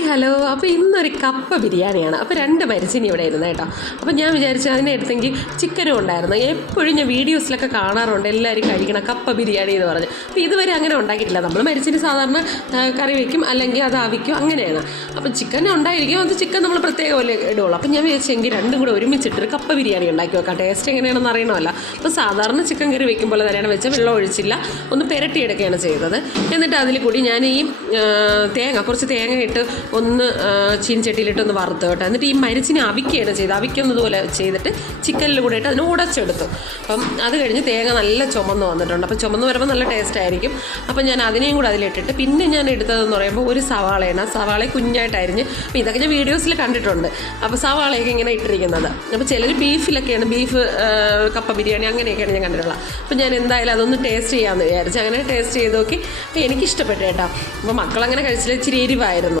Hi hello. അപ്പോൾ ഇന്നൊരു കപ്പ ബിരിയാണിയാണ്. അപ്പോൾ 2 മരിച്ചിനി ഇവിടെ ഇരുന്ന് കേട്ടോ. അപ്പോൾ ഞാൻ വിചാരിച്ചു അതിനെ എടുത്തെങ്കിൽ ചിക്കനും ഉണ്ടായിരുന്നു. എപ്പോഴും ഞാൻ വീഡിയോസിലൊക്കെ കാണാറുണ്ട് എല്ലാവരും കഴിക്കണം കപ്പ ബിരിയാണി എന്ന് പറഞ്ഞ്. അപ്പോൾ ഇതുവരെ അങ്ങനെ ഉണ്ടാക്കിയിട്ടില്ല. നമ്മൾ മരിച്ചിന് സാധാരണ കറി വയ്ക്കും, അല്ലെങ്കിൽ അത് ആവിക്കും, അങ്ങനെയാണ്. അപ്പോൾ ചിക്കൻ ഉണ്ടായിരിക്കും, അത് ചിക്കൻ നമ്മൾ പ്രത്യേക പോലെ ഇടുള്ളൂ. അപ്പോൾ ഞാൻ വിചാരിച്ചെങ്കിൽ രണ്ടും കൂടെ ഒരുമിച്ചിട്ടൊരു കപ്പ ബിരിയാണി ഉണ്ടാക്കി വെക്കാം. ടേസ്റ്റ് എങ്ങനെയാണെന്ന് അറിയണമല്ലോ. അപ്പോൾ സാധാരണ ചിക്കൻ കറി വയ്ക്കുമ്പോൾ തന്നെയാണ് വെച്ചാൽ വെള്ളം ഒഴിച്ചില്ല, ഒന്ന് പുരട്ടിയെടുക്കുകയാണ് ചെയ്തത്. എന്നിട്ട് അതിൽ കൂടി ഞാൻ ഈ കുറച്ച് തേങ്ങ ഇട്ട് ഒന്ന് ചീനച്ചട്ടിയിലിട്ട് ഒന്ന് വറുത്ത് കേട്ടോ. എന്നിട്ട് ഈ മരിച്ചിനെ അവിക്കുകയാണ് ചെയ്തത്. അവിക്കുന്നതുപോലെ ചെയ്തിട്ട് ചിക്കനിൽ കൂടെ ഇട്ട് അതിന് ഉടച്ചെടുത്തു. അപ്പം അത് കഴിഞ്ഞ് തേങ്ങ നല്ല ചുമന്ന് വന്നിട്ടുണ്ട്. അപ്പം ചുമന്ന് വരുമ്പോൾ നല്ല ടേസ്റ്റ് ആയിരിക്കും. അപ്പം ഞാൻ അതിനെയും കൂടെ അതിലിട്ടിട്ട് പിന്നെ ഞാൻ എടുത്തതെന്ന് പറയുമ്പോൾ ഒരു സവാളയാണ്. സവാള കുഞ്ഞായിട്ടായിരിഞ്ഞ്. അപ്പോൾ ഇതൊക്കെ ഞാൻ വീഡിയോസിൽ കണ്ടിട്ടുണ്ട്. അപ്പോൾ സവാളയൊക്കെ ഇങ്ങനെ ഇട്ടിരിക്കുന്നത്. അപ്പോൾ ചിലർ ബീഫിലൊക്കെയാണ്, ബീഫ് കപ്പ ബിരിയാണി അങ്ങനെയൊക്കെയാണ് ഞാൻ കണ്ടിട്ടുള്ളത്. അപ്പോൾ ഞാൻ എന്തായാലും അതൊന്ന് ടേസ്റ്റ് ചെയ്യാമെന്ന് വിചാരിച്ചു. അങ്ങനെ ടേസ്റ്റ് ചെയ്ത് നോക്കി. അപ്പോൾ എനിക്കിഷ്ടപ്പെട്ടു കേട്ടോ. അപ്പോൾ മക്കളങ്ങനെ കഴിച്ചില്ല, ഇച്ചിരി എരിവായിരുന്നു.